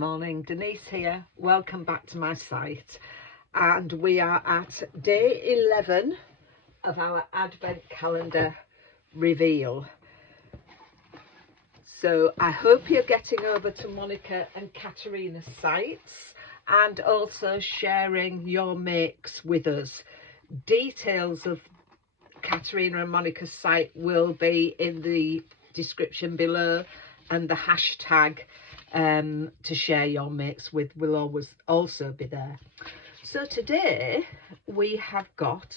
morning, Denise here. Welcome back to my site, and we are at day 11 of our Advent Calendar reveal. So I hope you're getting over to Monika and Katarina's sites and also sharing your makes with us. Details of Katarina and Monika's site will be in the description below, and the hashtag to share your makes with will always also be there. So today we have got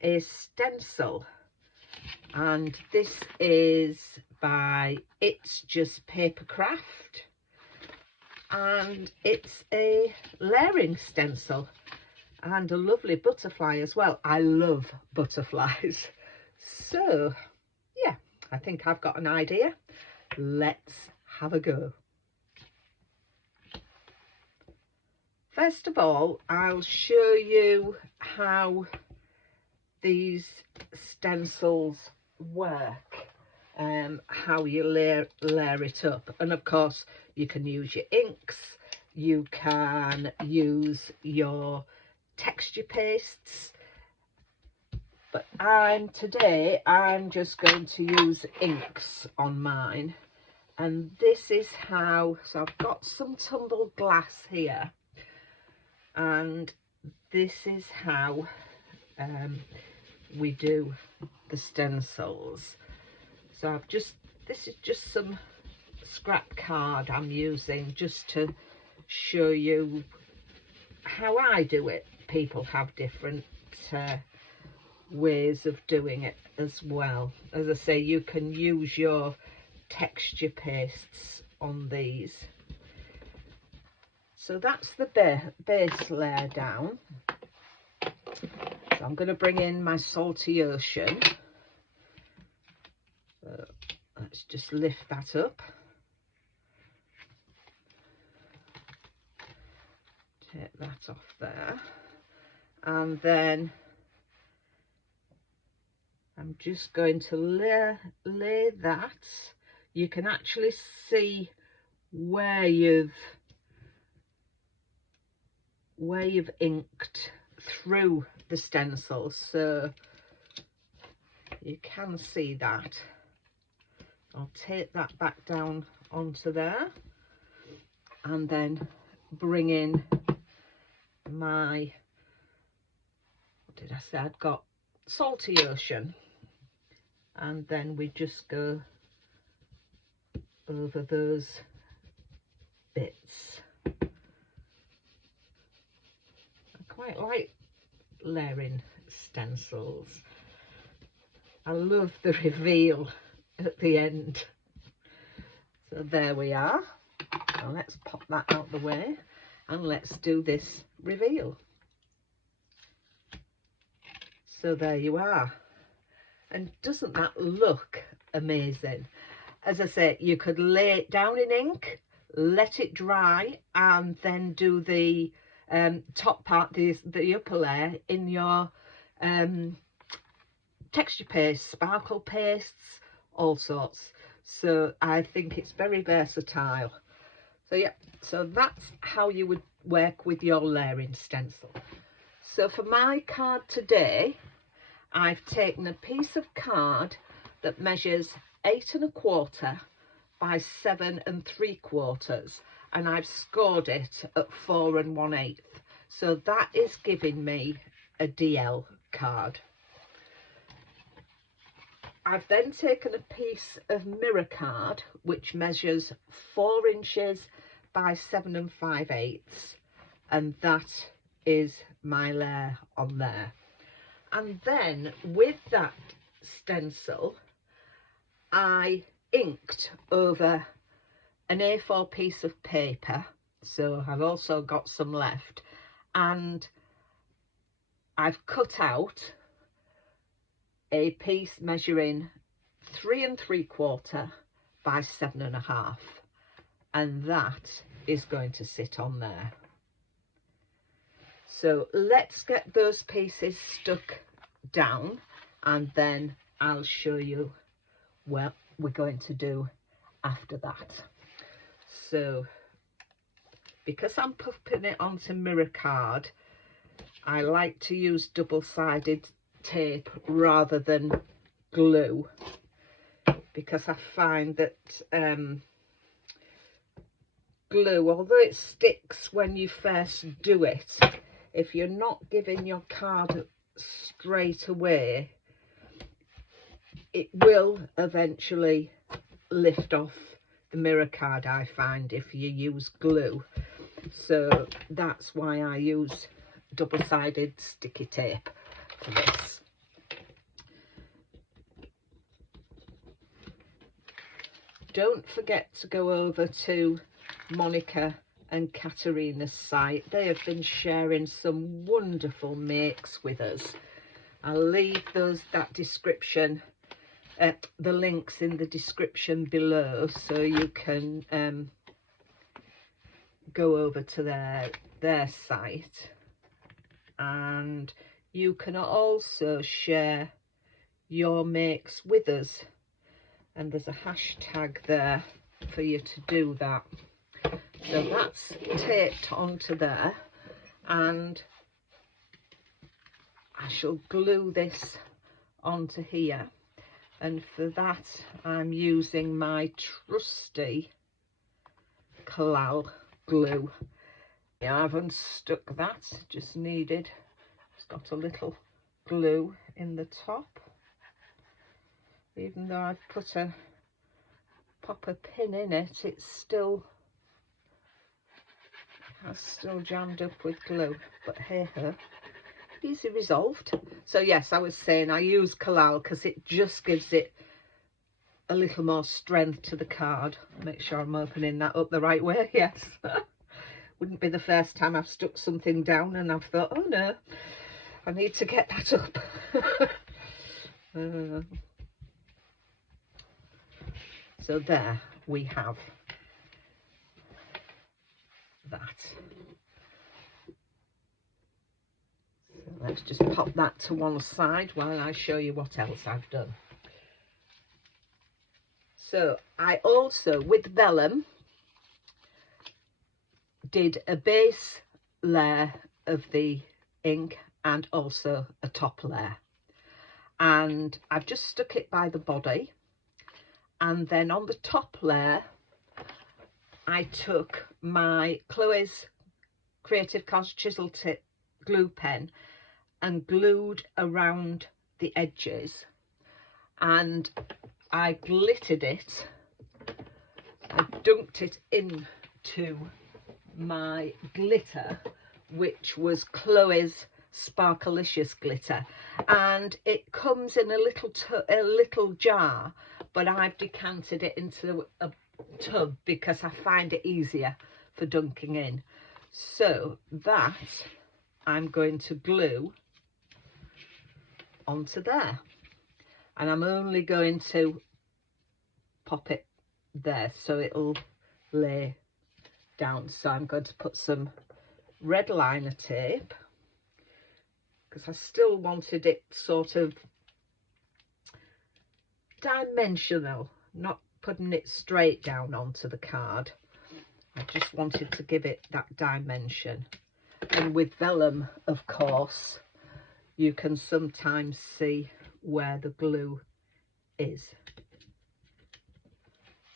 a stencil, and this is by It's Just Papercraft, and it's a layering stencil and a lovely butterfly as well. I love butterflies. So yeah, I think I've got an idea. Let's have a go. First of all, I'll show you how these stencils work, how you layer it up. And of course, you can use your inks, you can use your texture pastes, but today I'm just going to use inks on mine. And this is how, so I've got some tumbled glass here, and this is how we do the stencils. So this is just some scrap card I'm using just to show you how I do it. People have different ways of doing it as well. As I say, you can use your texture pastes on these. So that's the base layer down. So I'm going to bring in my salty ocean. So let's just lift that up. Take that off there. And then I'm just going to lay that. You can actually see where you've inked through the stencil, so you can see that. I'll take that back down onto there and then bring in my, what did I say, I'd got salty ocean, and then we just go over those bits. I quite like layering stencils. I love the reveal at the end. So there we are. Now let's pop that out the way and let's do this reveal. So there you are. And doesn't that look amazing? As I say, you could lay it down in ink, let it dry, and then do the top part, the upper layer, in your texture paste, sparkle pastes, all sorts. So I think it's very versatile. So yeah, so that's how you would work with your layering stencil. So for my card today, I've taken a piece of card that measures 8 1/4 by 7 3/4, and I've scored it at 4 1/8. So that is giving me a DL card. I've then taken a piece of mirror card which measures 4 inches by 7 5/8, and that is my layer on there. And then with that stencil, I inked over an A4 piece of paper, so I've also got some left, and I've cut out a piece measuring 3 3/4 by 7 1/2, and that is going to sit on there. So let's get those pieces stuck down, and then I'll show you what we're going to do after that. So because I'm putting it onto mirror card, I like to use double-sided tape rather than glue, because I find that glue, although it sticks when you first do it, if you're not giving your card straight away, it will eventually lift off the mirror card, I find, if you use glue. So that's why I use double-sided sticky tape for this. Don't forget to go over to Monika and Katarina's site. They have been sharing some wonderful makes with us. I'll leave that description, the links in the description below, so you can go over to their site, and you can also share your makes with us, and there's a hashtag there for you to do that. So that's taped onto there, and I shall glue this onto here, and for that I'm using my trusty Collal glue. Yeah, I've unstuck that, just needed, it's got a little glue in the top, even though I've put a pin in it, it's still jammed up with glue, but hey ho, easy resolved. So yes, I was saying I use Collal because it just gives it a little more strength to the card. Make sure I'm opening that up the right way. Yes. Wouldn't be the first time I've stuck something down and I've thought, oh no, I need to get that up. So there we have that. So let's just pop that to one side while I show you what else I've done. So I also, with vellum, did a base layer of the ink and also a top layer, and I've just stuck it by the body, and then on the top layer I took my Chloe's Creative Cause chisel tip glue pen and glued around the edges, and I glittered it. I dunked it into my glitter, which was Chloe's Sparkalicious glitter, and it comes in a little jar, but I've decanted it into a tub because I find it easier for dunking in. So that I'm going to glue onto there, and I'm only going to pop it there so it'll lay down. So I'm going to put some red liner tape because I still wanted it sort of dimensional, not putting it straight down onto the card. I just wanted to give it that dimension. And with vellum, of course, you can sometimes see where the glue is.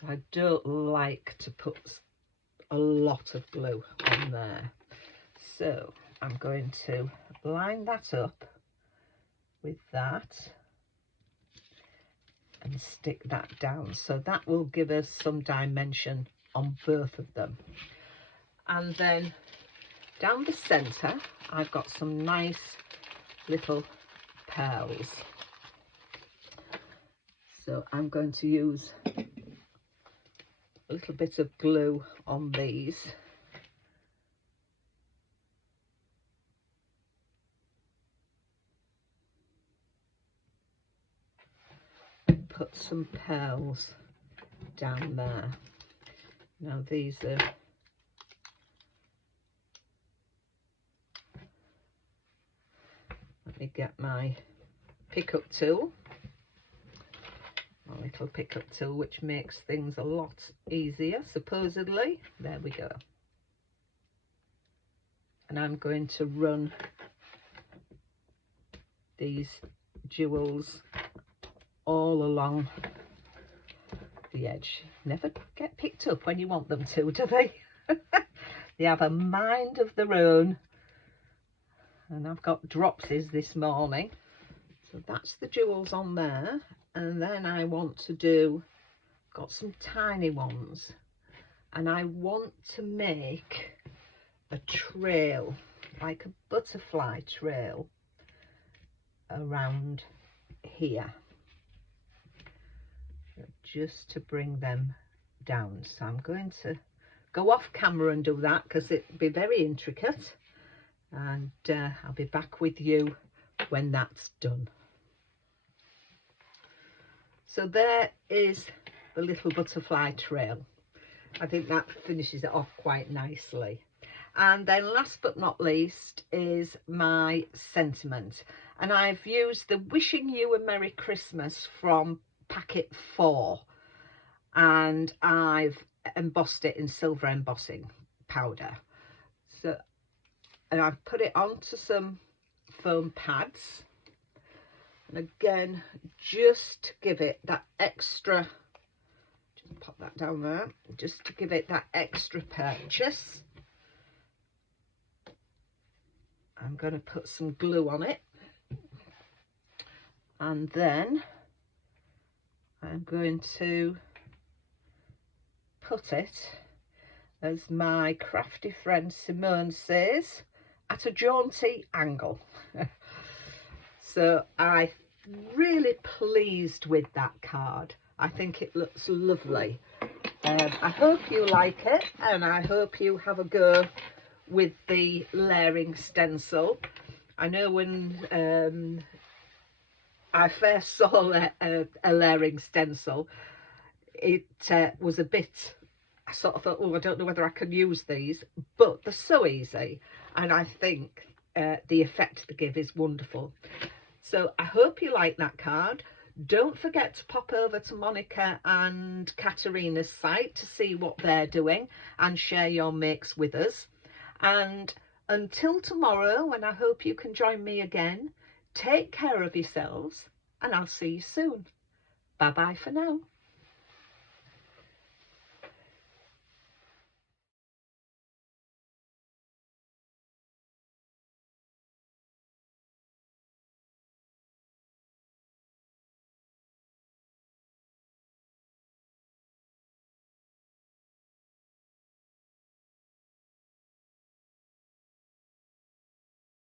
So I don't like to put a lot of glue on there. So I'm going to line that up with that and stick that down. So that will give us some dimension on both of them. And then down the centre, I've got some nice little pearls. So I'm going to use a little bit of glue on these. Put some pearls down there. Now these are let me get my pickup tool, my little pickup tool, which makes things a lot easier, supposedly. There we go. and I'm going to run these jewels all along the edge. Never get picked up when you want them to, do they? They have a mind of their own. And I've got dropsies this morning. So that's the jewels on there. And then I want to do, got some tiny ones. And I want to make a trail, like a butterfly trail around here. Just to bring them down. So I'm going to go off camera and do that because it'll be very intricate, and I'll be back with you when that's done. So there is the little butterfly trail. I think that finishes it off quite nicely. And then last but not least is my sentiment, and I've used the Wishing You a Merry Christmas from packet 4, and I've embossed it in silver embossing powder. So, and I've put it onto some foam pads, and again, just to give it that extra, just pop that down there, just to give it that extra purchase. I'm going to put some glue on it, and then I'm going to put it, as my crafty friend Simone says, at a jaunty angle. So I'm really pleased with that card. I think it looks lovely. I hope you like it, and I hope you have a go with the layering stencil. I know when I first saw a layering stencil, it was a bit, I sort of thought, oh, I don't know whether I can use these, but they're so easy, and I think the effect they give is wonderful. So I hope you like that card. Don't forget to pop over to Monika and Katarina's site to see what they're doing and share your makes with us. And until tomorrow, when I hope you can join me again, take care of yourselves, and I'll see you soon. Bye bye for now.